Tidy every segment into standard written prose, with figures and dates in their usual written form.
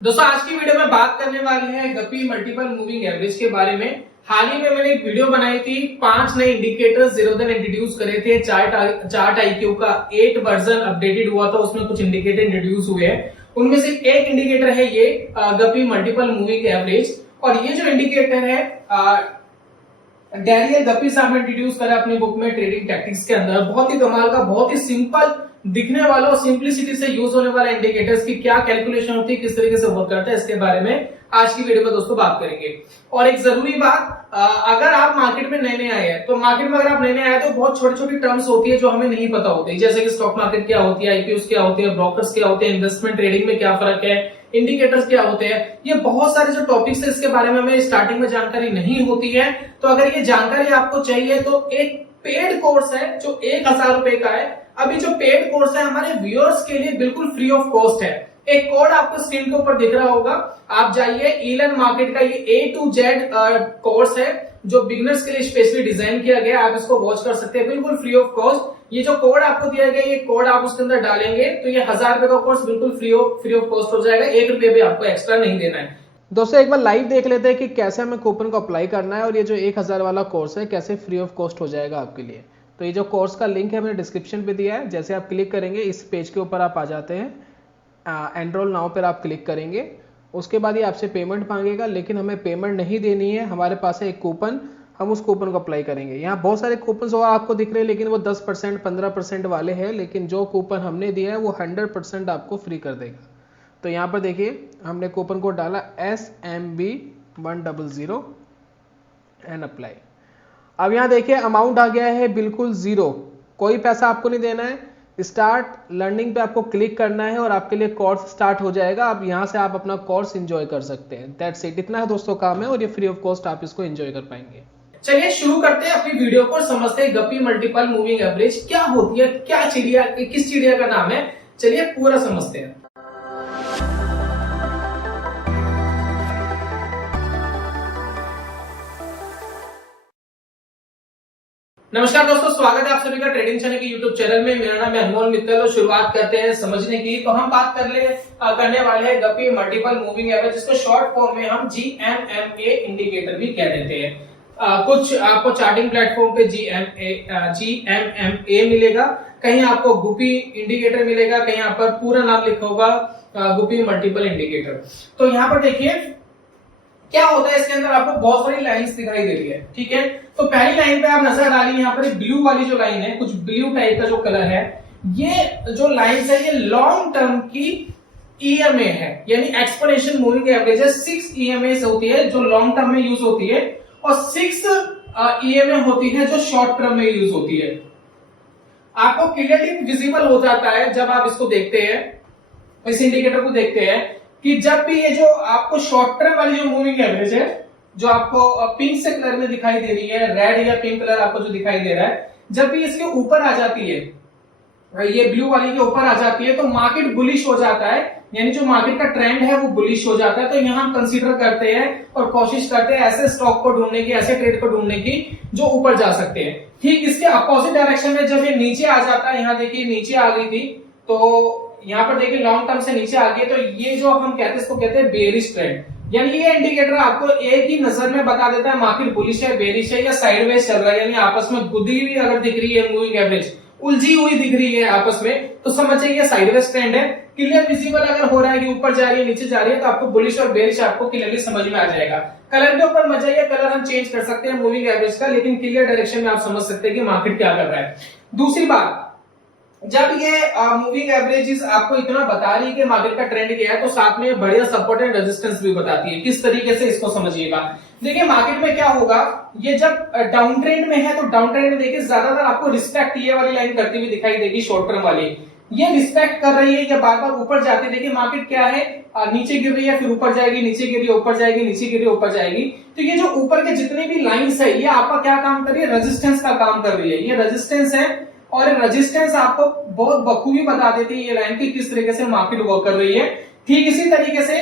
दोस्तों आज की वीडियो में बात करने वाले हैं गप्पी मल्टीपल मूविंग एवरेज के बारे में। हाल ही में मैंने एक वीडियो बनाई थी, 5 नए इंडिकेटर्स जीरो दिन इंट्रोड्यूस करे थे। चार्ट आईक्यू का 8 वर्जन अपडेटेड हुआ था, उसमें कुछ इंडिकेटर इंट्रोड्यूस हुए हैं। उनमें से एक इंडिकेटर है ये गप्पी मल्टीपल मूविंग एवरेज। और ये जो इंडिकेटर है डैनियल गप्पी साहब ने इंट्रोड्यूस करा अपनी बुक में ट्रेडिंग टैक्टिक्स के अंदर। बहुत ही कमाल का, बहुत ही सिंपल दिखने वाला और सिंपलिसिटी से यूज होने वाला इंडिकेटर्स की क्या कैलकुलेशन होती है, किस तरीके से वर्क करता है, इसके बारे में आज की वीडियो में दोस्तों बात करेंगे। और एक जरूरी बात, अगर आप मार्केट में नए आए हैं तो मार्केट में अगर आप नए आए तो बहुत छोटी छोटी टर्म्स होती है जो हमें नहीं पता होती, जैसे कि स्टॉक मार्केट क्या होती है, आईपीओ क्या होते हैं, ब्रोकर्स क्या होते हैं, इन्वेस्टमेंट ट्रेडिंग में क्या फर्क है, इंडिकेटर्स क्या होते हैं। ये बहुत सारे जो टॉपिक्स है इसके बारे में हमें स्टार्टिंग में जानकारी नहीं होती है। तो अगर ये जानकारी आपको चाहिए तो एक पेड कोर्स है जो 1000 रुपए का है। अभी जो पेड कोर्स है हमारे व्यूअर्स के लिए बिल्कुल फ्री ऑफ कॉस्ट है। एक कोड आपको स्क्रीन के ऊपर दिख रहा होगा, आप जाइए। ईलन मार्केट का ये A to Z कोर्स है जो बिगिनर्स के लिए स्पेशली डिजाइन किया गया। आप इसको वॉच कर सकते हैं बिल्कुल फ्री ऑफ कॉस्ट। ये जो कोड आपको दिया गया, ये कोड आप उसके अंदर डालेंगे तो ये 1000 रुपए का कोर्स बिल्कुल फ्री ऑफ कॉस्ट हो जाएगा। 1 रुपये भी आपको एक्स्ट्रा नहीं देना है। दोस्तों एक बार लाइव देख लेते हैं कि कैसे हमें कूपन को अप्लाई करना है और ये जो 1000 वाला कोर्स है कैसे फ्री ऑफ कॉस्ट हो जाएगा आपके लिए। तो ये जो कोर्स का लिंक है मैंने डिस्क्रिप्शन पे दिया है। जैसे आप क्लिक करेंगे इस पेज के ऊपर आप आ जाते हैं, एनरोल नाउ पर आप क्लिक करेंगे। उसके बाद ये आपसे पेमेंट मांगेगा, लेकिन हमें पेमेंट नहीं देनी है। हमारे पास है एक कूपन, हम उस कूपन को अप्लाई करेंगे। यहाँ बहुत सारे कूपन और आपको दिख रहे हैं, लेकिन वो 10% 15% वाले हैं। लेकिन जो कूपन हमने दिया है वो 100% आपको फ्री कर देगा। तो यहाँ पर देखिए हमने कूपन कोड डाला SMB100 एंड अप्लाई। अब यहाँ देखिए अमाउंट आ गया है बिल्कुल 0, कोई पैसा आपको नहीं देना है। स्टार्ट लर्निंग पे आपको क्लिक करना है और आपके लिए कोर्स स्टार्ट हो जाएगा। अब यहाँ से आप अपना कोर्स एंजॉय कर सकते हैं। दैट्स इट, इतना है दोस्तों काम है और ये फ्री ऑफ कॉस्ट आप इसको एंजॉय कर पाएंगे। चलिए शुरू करते हैं अपनी वीडियो को, समझते हैं गप्पी मल्टीपल मूविंग एवरेज क्या होती है, क्या चिड़िया, किस चिड़िया का नाम है। चलिए पूरा समझते हैं। नमस्कार दोस्तों, स्वागत है आप सभी का ट्रेडिंग चैनल के यूट्यूब चैनल में। मेरा नाम है अनमोल मित्तल और शुरुआत करते हैं समझने की। तो हम बात करने वाले हैं गप्पी मल्टीपल मूविंग एवरेज, जिसको शॉर्ट फॉर्म में हम GMMA इंडिकेटर भी कह देते हैं। कुछ आपको चार्टिंग प्लेटफॉर्म पे GMMA मिलेगा, कहीं आपको गुप्पी इंडिकेटर मिलेगा, कहीं यहाँ पर पूरा नाम लिखा होगा गुप्पी मल्टीपल इंडिकेटर। तो यहाँ पर देखिए क्या होता है, इसके अंदर आपको बहुत सारी लाइंस दिखाई दे रही है, ठीक है। तो पहली लाइन पे आप नजर डालिए, यहाँ पर ब्लू वाली जो लाइन है, कुछ ब्लू टाइप का जो कलर है, ये जो लाइंस है ये लॉन्ग टर्म की EMA है, यानी एक्सपोनेंशियल मूविंग एवरेज है। 6 EMA होती है जो लॉन्ग टर्म में यूज होती है और 6 EMA होती है जो शॉर्ट टर्म में यूज होती है। आपको क्लियरली विजिबल हो जाता है जब आप इसको देखते हैं, इस इंडिकेटर को देखते हैं, कि जब भी ये जो आपको शॉर्ट टर्म वाली जो मूविंग एवरेज है, जो आपको पिंक से कलर में दिखाई दे रही है, रेड या पिंक कलर आपको जो दिखाई दे रहा है, जब भी इसके ऊपर आ जाती है, ये ब्लू वाली के ऊपर आ जाती है, तो मार्केट बुलिश हो जाता है, यानी जो मार्केट का ट्रेंड है वो बुलिश हो जाता है। तो यहाँ हम कंसीडर करते हैं और कोशिश करते हैं ऐसे स्टॉक को ढूंढने की, ऐसे ट्रेड को ढूंढने की जो ऊपर जा सकते हैं। ठीक इसके अपोजिट डायरेक्शन में जब ये नीचे आ जाता है, यहाँ देखिए नीचे आ गई थी, तो यहाँ पर देखिए लॉन्ग टर्म से नीचे आ गई, तो ये जो हम कहते हैं इसको कहते हैं बेरिश ट्रेंड। यानी ये इंडिकेटर आपको एक ही नजर में बता देता है मार्केट बुलिश है, बेरिश है या साइडवेज चल रहा है, यानी आपस में गुदी हुई अगर दिख रही है मूविंग एवरेज, उलझी हुई दिख रही है आपस में, तो समझिए ये साइडवेज ट्रेंड है। क्लियर विजिबल अगर हो रहा है कि ऊपर जा रही है नीचे जा रही है, तो आपको बुलिश और बेरिश आपको क्लियरली समझ में आ जाएगा। कलर के ऊपर मत जाइए, कलर हम चेंज कर सकते हैं मूविंग एवरेज का, लेकिन क्लियर डायरेक्शन में आप समझ सकते हैं कि मार्केट क्या कर रहा है। दूसरी बात, जब ये मूविंग एवरेजेस आपको इतना बता रही है कि मार्केट का ट्रेंड क्या है, तो साथ में बढ़िया सपोर्ट एंड रेजिस्टेंस भी बताती है। किस तरीके से इसको समझिएगा, देखिए मार्केट में क्या होगा, ये जब डाउन ट्रेंड में है तो डाउन ट्रेंड में देखिए ज्यादातर आपको रिस्पेक्ट ये वाली लाइन करती हुई दिखाई देगी, शॉर्ट टर्म वाली ये रिस्पेक्ट कर रही है, ये बार बार ऊपर जाती है। देखिए मार्केट क्या है, नीचे गिर रही है फिर ऊपर जाएगी, नीचे गिर रही है ऊपर जाएगी, नीचे गिर रही है ऊपर जाएगी। तो ये जो ऊपर के जितने भी लाइंस है, ये आपका क्या काम कर रही है, रेजिस्टेंस का काम कर रही है। ये रेजिस्टेंस है और रेजिस्टेंस आपको बहुत बखूबी बता देती है ये लाइन की किस तरीके से मार्केट वर्क कर रही है। ठीक इसी तरीके से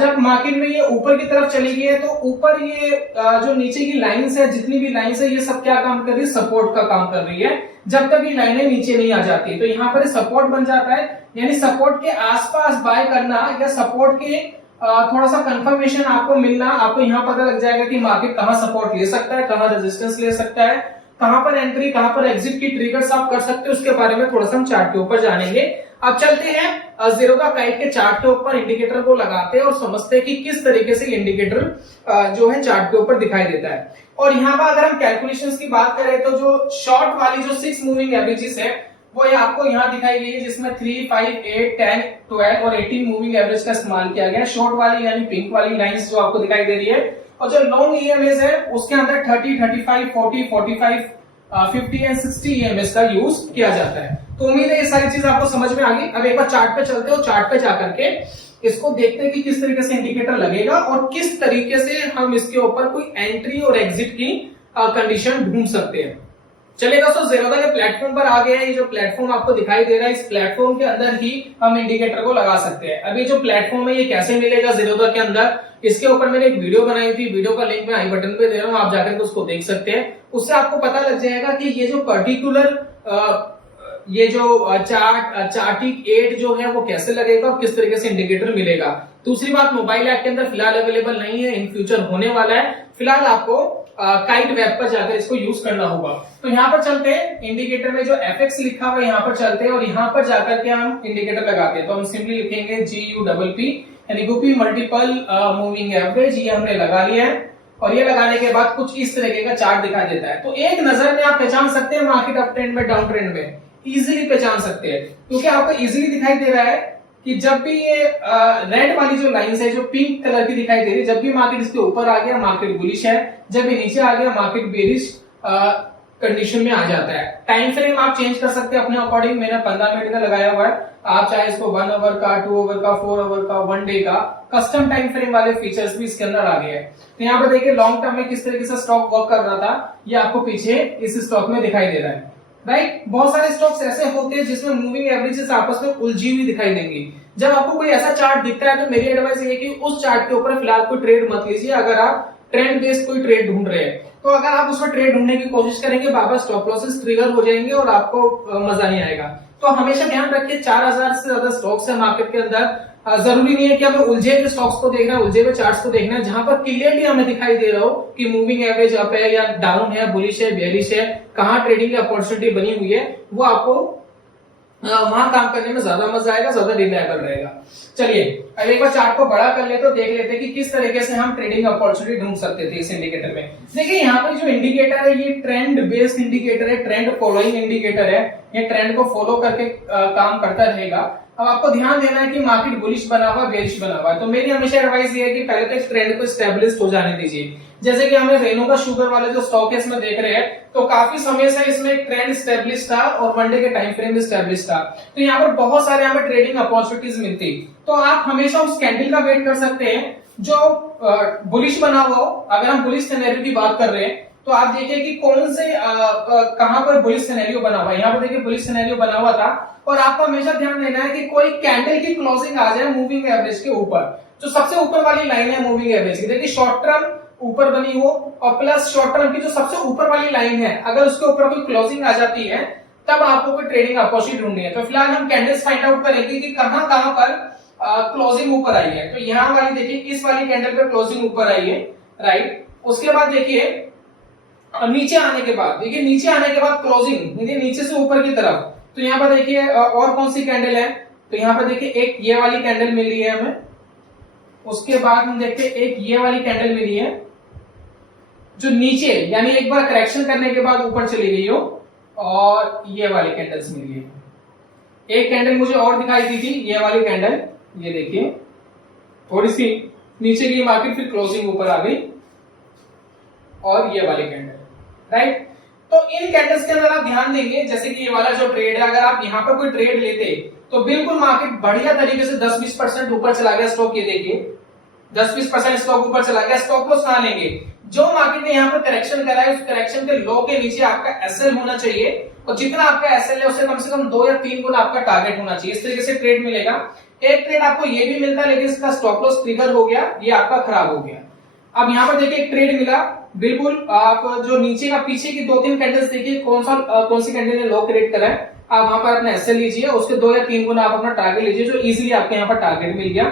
जब मार्केट में ये ऊपर की तरफ चली गई है, तो ऊपर ये जो नीचे की लाइंस है, जितनी भी लाइंस है, ये सब क्या काम कर रही है, सपोर्ट का काम कर रही है। जब तक ये लाइनें नीचे नहीं आ जाती, तो यहाँ पर सपोर्ट बन जाता है, यानी सपोर्ट के आसपास बाय करना या सपोर्ट के थोड़ा सा कंफर्मेशन आपको मिलना, आपको यहाँ पता लग जाएगा कि मार्केट कहाँ सपोर्ट ले सकता है, कहाँ रेजिस्टेंस ले सकता है, कहाँ पर एंट्री, कहाँ पर एग्जिट की ट्रिगर्स आप कर सकते हो, उसके बारे में थोड़ा सा हम चार्ट के ऊपर जानेंगे। अब चलते हैं जीरोधा काइट के चार्ट के ऊपर इंडिकेटर को लगाते हैं और समझते हैं कि किस तरीके से इंडिकेटर जो है चार्ट के ऊपर दिखाई देता है। और यहाँ पर अगर हम कैलकुलेशंस की बात करें तो जो शॉर्ट वाली जो 6 मूविंग एवरेजेस है वो ये आपको यहाँ दिखाई गई है, जिसमें 3, 5, 8, 10, 12 और 18 मूविंग एवरेज का इस्तेमाल किया गया। शॉर्ट वाली यानी पिंक वाली लाइंस जो आपको दिखाई दे रही है, और जो लॉन्ग ईएमएस है उसके अंदर 30, 35, 40, 45, 50 एंड 60 ईएमएस का यूज किया जाता है। तो उम्मीद है ये सारी चीज आपको समझ में आ गई। अब एक बार चार्ट पे चलते हो, चार्ट पे जाकर के इसको देखते हैं कि किस तरीके से इंडिकेटर लगेगा और किस तरीके से हम इसके ऊपर कोई एंट्री और एग्जिट की कंडीशन ढूंढ सकते हैं। चलिए दोस्तों, जीरोधा के प्लेटफॉर्म पर आ गए हैं। ये जो प्लेटफॉर्म आपको दिखाई दे रहा है, इस प्लेटफॉर्म के अंदर ही हम इंडिकेटर को लगा सकते हैं। अभी जो प्लेटफॉर्म है ये कैसे मिलेगा जीरोधा के अंदर, इसके ऊपर मैंने एक वीडियो बनाई थी, वीडियो का लिंक मैं आई बटन पे दे रहा हूँ, आप जाकर के उसको देख सकते हैं। उससे आपको पता लग जाएगा कि ये जो पर्टिकुलर ये जो चार्टिक 8 जो है वो कैसे लगेगा और किस तरीके से इंडिकेटर मिलेगा। दूसरी बात, मोबाइल ऐप के अंदर फिलहाल अवेलेबल नहीं है, इन फ्यूचर होने वाला है। फिलहाल आपको काइट वेब पर जाकर इसको यूज करना होगा। तो यहाँ पर चलते हैं, इंडिकेटर में जो एफएक्स लिखा हुआ है यहाँ पर चलते हैं और यहाँ पर जाकर के हम इंडिकेटर लगाते हैं। तो हम सिंपली लिखेंगे GUPP यानी गुपी मल्टीपल मूविंग एवरेज, ये हमने लगा लिया है। और ये लगाने के बाद कुछ इस तरीके का चार्ट दिखाई देता है। तो एक नजर में आप पहचान सकते हैं मार्केट अप ट्रेंड में, डाउन ट्रेंड में इजीली पहचान सकते हैं, क्योंकि आपको इजीली दिखाई दे रहा है कि जब भी ये रेड वाली जो लाइंस है जो पिंक कलर की दिखाई दे रही है, जब भी मार्केट इसके ऊपर आ गया मार्केट बुलिश है, जब ये नीचे आ गया मार्केट बेरिश कंडीशन में आ जाता है। टाइम फ्रेम आप चेंज कर सकते हैं अपने अकॉर्डिंग, मैंने 15 मिनट का लगाया हुआ है, आप चाहे इसको 1 आवर का, 2 आवर का, 4 आवर का, 1 डे का, कस्टम टाइम फ्रेम वाले फीचर्स भी इसके अंदर आ गए हैं। तो यहाँ पर देखिए लॉन्ग टर्म में किस तरीके से स्टॉक वर्क कर रहा था, ये आपको पीछे इस स्टॉक में दिखाई दे रहा है, राइट। बहुत सारे स्टॉक्स ऐसे होते हैं जिसमें मूविंग एवरेजेस आपस में उलझी हुई दिखाई देंगी। जब आपको कोई ऐसा चार्ट दिखता है तो मेरी एडवाइस ये है कि उस चार्ट के ऊपर फिलहाल कोई ट्रेड मत लीजिए। अगर आप ट्रेंड बेस्ड कोई ट्रेड ढूंढ रहे हैं तो अगर आप उसमें ट्रेड ढूंढने की कोशिश करेंगे, बाबा स्टॉप लॉसेस ट्रिगर हो जाएंगे और आपको मजा नहीं आएगा। तो हमेशा ध्यान रखिए 4000 से ज्यादा स्टॉक्स है मार्केट के अंदर। जरूरी नहीं है कि हमें उलझे हुए स्टॉक्स को देखना है, उलझे हुए चार्ट्स को देखना है, जहां पर क्लियरली हमें दिखाई दे रहा हो कि मूविंग एवरेज अप है या डाउन है, बुलिश है, बेयरिश है, कहां ट्रेडिंग की अपॉर्चुनिटी बनी हुई है, वो आपको वहां काम करने में ज्यादा मजा आएगा, ज्यादा रिलायबल रहेगा। चलिए अब एक बार चार्ट को बड़ा कर लेते तो देख लेते हैं कि किस तरीके से हम ट्रेडिंग अपॉर्चुनिटी ढूंढ सकते थे इस इंडिकेटर में। देखिए यहाँ पर जो इंडिकेटर है ये ट्रेंड बेस्ड इंडिकेटर है, ट्रेंड फॉलोइंग इंडिकेटर है, ये ट्रेंड को फॉलो करके काम करता रहेगा। अब आपको ध्यान देना है कि मार्केट बुलिश बना हुआ, बेरिश बना हुआ है। तो मेरी हमेशा एडवाइस ये है कि पहले तो इस ट्रेंड को स्टेबलिश हो जाने दीजिए। जैसे कि हमें रेनोगा शुगर वाले जो स्टॉक है इसमें देख रहे हैं, तो काफी समय से इसमें एक ट्रेंड स्टेब्लिश था और 1 डे के टाइम फ्रेम स्टेब्लिश था। तो यहाँ पर बहुत सारे हमें ट्रेडिंग अपॉर्चुनिटीज मिलती। तो आप हमेशा उस कैंडल का वेट कर सकते हैं जो बुलिश बना हुआ हो। अगर हम बुलिश सिनेरियो की बात कर रहे हैं तो आप देखिए कि कौन से कहां पर बुलिश सिनेरियो बना हुआ है। यहाँ पर देखिए बुलिश सिनेरियो बना हुआ था और आपको हमेशा ध्यान देना है कि कोई कैंडल की क्लोजिंग आ जाए मूविंग एवरेज के ऊपर, जो सबसे ऊपर वाली लाइन है मूविंग एवरेज की। देखिए शॉर्ट टर्म ऊपर बनी हो और प्लस शॉर्ट टर्म की जो सबसे ऊपर वाली लाइन है, अगर उसके ऊपर कोई क्लोजिंग आ जाती है तब आपको कोई ट्रेडिंग अपॉर्चुनिटी ढूंढनी है। तो फिलहाल हम कैंडल्स फाइंड आउट करेंगे कि कहां कहां पर क्लोजिंग ऊपर आई है। तो यहाँ वाली देखिए इस वाली कैंडल पे क्लोजिंग ऊपर आई है, राइट। उसके बाद देखिए नीचे आने के बाद, देखिए नीचे आने के बाद क्लोजिंग नीचे से ऊपर की तरफ। तो यहाँ पर देखिए और कौन सी कैंडल है, तो यहाँ पर देखिए एक ये वाली कैंडल मिली है हमें। उसके बाद हम देखते हैं एक ये वाली कैंडल मिली है जो नीचे यानी एक बार करेक्शन करने के बाद ऊपर चली गई हो, और ये वाली कैंडल्स मिली है। एक कैंडल मुझे और दिखाई दी थी, ये वाली कैंडल, ये देखिए थोड़ी सी नीचे गई मार्केट, फिर क्लोजिंग ऊपर आ गई, और ये वाली कैंडल, राइट। तो इन कैंडल्स के अंदर आप ध्यान देंगे, जैसे कि ये वाला जो ट्रेड है, अगर आप यहाँ पर कोई ट्रेड लेते तो बिल्कुल मार्केट बढ़िया तरीके से 10-20% ऊपर चला गया स्टॉक, ये देखिए 10-20% स्टॉक ऊपर चला गया, स्टॉप लॉस कहां लेंगे। जो मार्केट ने यहाँ पर करेक्शन करा है उस करेक्शन के लो के नीचे आपका एसएल होना चाहिए, और जितना आपका एसएल है उससे कम से कम 2 या 3 गुना आपका टारगेट होना चाहिए। इस तरीके से ट्रेड मिलेगा। एक ट्रेड आपको ये भी मिलता है लेकिन इसका स्टॉप लॉस ट्रिगर हो गया, ये आपका खराब हो गया। अब यहाँ पर देखिए एक ट्रेड मिला, बिल्कुल आप जो नीचे का पीछे की 2-3 कैंडल्स देखिए कौन सी कैंडल ने लो क्रिएट करा है, आप वहां पर अपना एसएल लीजिए, उसके 2 या 3 गुना आप अपना टारगेट लीजिए, जो इजीली आपके यहाँ पर टारगेट मिल गया।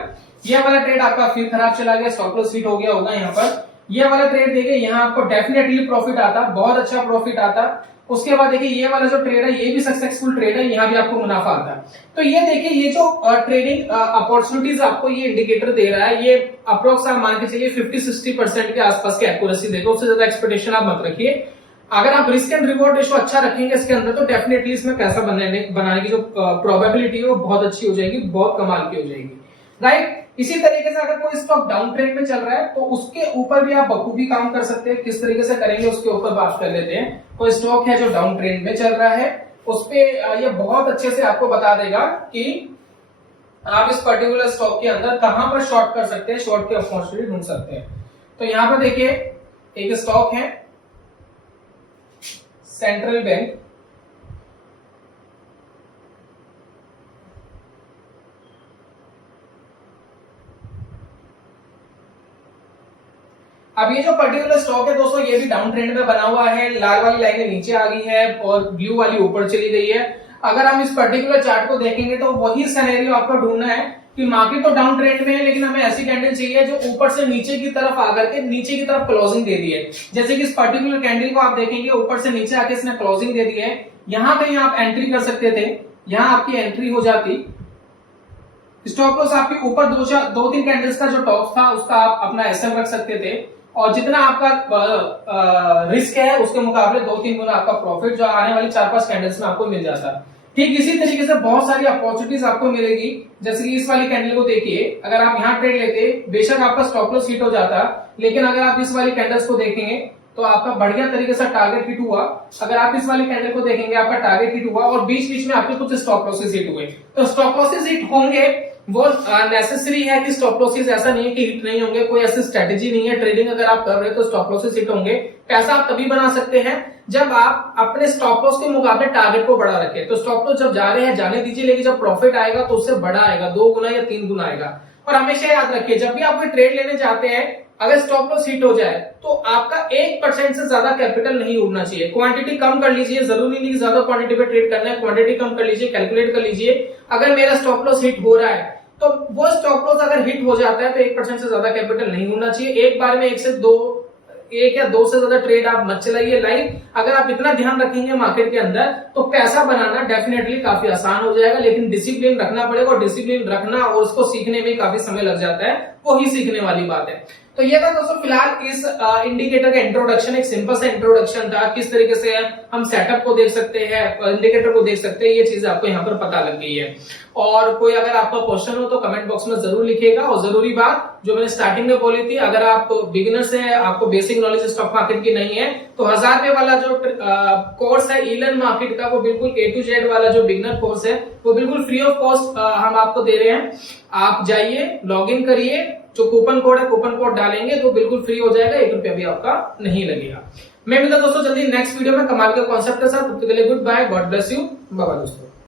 ये वाला ट्रेड आपका फिर खराब चला गया, स्टॉप लॉस हिट हो गया होगा यहाँ पर। ये वाला ट्रेड देखिए यहाँ आपको डेफिनेटली प्रॉफिट आता, बहुत अच्छा प्रॉफिट आता। उसके बाद देखिए ये वाला जो ट्रेड है ये भी सक्सेसफुल ट्रेड है, यहाँ भी आपको मुनाफा आता है। तो ये देखिए ये जो ट्रेडिंग अपॉर्चुनिटीज आपको ये इंडिकेटर दे रहा है, ये अप्रोक्स आप मान के चलिए 50-60% के आसपास की एक्यूरेसी देगा, उससे ज्यादा एक्सपेक्टेशन आप मत रखिए। अगर आप रिस्क एंड रिवॉर्ड रेशो अच्छा रखेंगे इसके अंदर तो डेफिनेटली इसमें पैसा बनाने की जो प्रोबेबिलिटी है वो बहुत अच्छी हो जाएगी, बहुत कमाल की हो जाएगी, राइट। इसी तरीके से अगर कोई स्टॉक डाउन ट्रेंड में चल रहा है तो उसके ऊपर भी आप बखूबी काम कर सकते हैं। किस तरीके से करेंगे उसके ऊपर बात कर लेते हैं। कोई स्टॉक है जो डाउन ट्रेंड में चल रहा है, उस पे ये बहुत अच्छे से आपको बता देगा कि आप इस पर्टिकुलर स्टॉक के अंदर कहां पर शॉर्ट कर सकते हैं, शॉर्ट की अपॉर्चुनिटी ढूंढ सकते हैं। तो यहां पर देखिए एक स्टॉक है सेंट्रल बैंक, अब ये जो पर्टिकुलर स्टॉक है दोस्तों ये भी डाउन ट्रेंड में बना हुआ है, लाल वाली लाइनें नीचे आ गई है और ब्लू वाली ऊपर चली गई है। अगर हम इस पर्टिकुलर चार्ट को देखेंगे तो वही सिनेरियो आपको ढूंढना है कि मार्केट तो डाउन ट्रेंड में है लेकिन हमें ऐसी कैंडल चाहिए जो ऊपर से नीचे की तरफ आकर के नीचे की तरफ क्लोजिंग दे दी है। जैसे कि इस पर्टिकुलर कैंडल को आप देखेंगे ऊपर से नीचे आके इसने क्लोजिंग दे दी है, यहां कहीं आप एंट्री कर सकते थे, यहां आपकी एंट्री हो जाती। स्टॉप लॉस आपके ऊपर दो तीन कैंडल्स का जो टॉप था उसका आप अपना एसएम रख सकते थे और जितना आपका रिस्क है उसके मुकाबले 2-3 गुना आपका प्रॉफिट जो आने वाली 4-5 कैंडल्स में आपको मिल जाता। ठीक इसी तरीके से बहुत सारी अपॉर्चुनिटीज आपको मिलेगी। जैसे कि इस वाली कैंडल को देखिए, अगर आप यहाँ ट्रेड लेते बेशक आपका स्टॉप लॉस हिट हो जाता, लेकिन अगर आप इस वाली कैंडल्स को देखेंगे तो आपका बढ़िया तरीके से टारगेट हिट हुआ। अगर आप इस वाली कैंडल को देखेंगे आपका टारगेट हिट हुआ और बीच बीच में आपके कुछ स्टॉप लॉसेस हिट हुए। तो स्टॉप लॉसेस हिट होंगे वो नेसेसरी है कि स्टॉप लॉसेस ऐसा नहीं है कि हिट नहीं होंगे, कोई ऐसी स्ट्रेटेजी नहीं है। ट्रेडिंग अगर आप कर रहे हो तो स्टॉप लॉसेस हिट होंगे। पैसा आप तभी बना सकते हैं जब आप अपने स्टॉप लॉस के मुकाबले टारगेट को बढ़ा रखें। तो स्टॉप लॉस जब जा रहे हैं जाने दीजिए, लेकिन जब प्रॉफिट आएगा तो उससे बड़ा आएगा, 2 गुना या 3 गुना आएगा। और हमेशा याद रखिए जब भी आप कोई ट्रेड लेने जाते हैं अगर स्टॉप लॉस हिट हो जाए तो आपका 1% से ज्यादा कैपिटल नहीं उड़ना चाहिए। क्वांटिटी कम कर लीजिए, जरूरी नहीं कि ज्यादा क्वांटिटी पे ट्रेड करना है, क्वांटिटी कम कर लीजिए, कैलकुलेट कर लीजिए। अगर मेरा स्टॉप लॉस हिट हो रहा है तो वो स्टॉप लॉस अगर हिट हो जाता है तो 1% से ज्यादा कैपिटल नहीं होना चाहिए। एक बार में 1 या 2 से ज्यादा ट्रेड आप मत चलाइए लाइव। अगर आप इतना ध्यान रखेंगे मार्केट के अंदर तो पैसा बनाना डेफिनेटली काफी आसान हो जाएगा, लेकिन डिसिप्लिन रखना पड़ेगा और डिसिप्लिन रखना और उसको सीखने में काफी समय लग जाता है, वो ही सीखने वाली बात है। तो ये था दोस्तों फिलहाल इस इंडिकेटर का इंट्रोडक्शन, एक सिंपल सा इंट्रोडक्शन था। किस तरीके से हम सेटअप को देख सकते हैं, इंडिकेटर को देख सकते हैं, ये चीज आपको यहाँ पर पता लग गई है। और कोई अगर आपका क्वेश्चन हो तो कमेंट बॉक्स में जरूर लिखिएगा। और जरूरी बात जो मैंने स्टार्टिंग में बोली थी, अगर आप बिगिनर्स हैं, आपको बेसिक नॉलेज स्टॉक मार्केट की नहीं है तो 1000 रुपए वाला जो कोर्स है ईलन मार्केट का, वो बिल्कुल A to Z वाला जो बिगिनर कोर्स है वो बिल्कुल फ्री ऑफ कॉस्ट हम आपको दे रहे हैं। आप जाइए, लॉग इन करिए, जो कूपन कोड है कूपन कोड डालेंगे तो बिल्कुल फ्री हो जाएगा, 1 रुपया भी आपका नहीं लगेगा। मैं मिलता दोस्तों जल्दी नेक्स्ट वीडियो में कमाल के कॉन्सेप्ट के साथ। तब तक के लिए goodbye, God bless you, bye bye दोस्तों।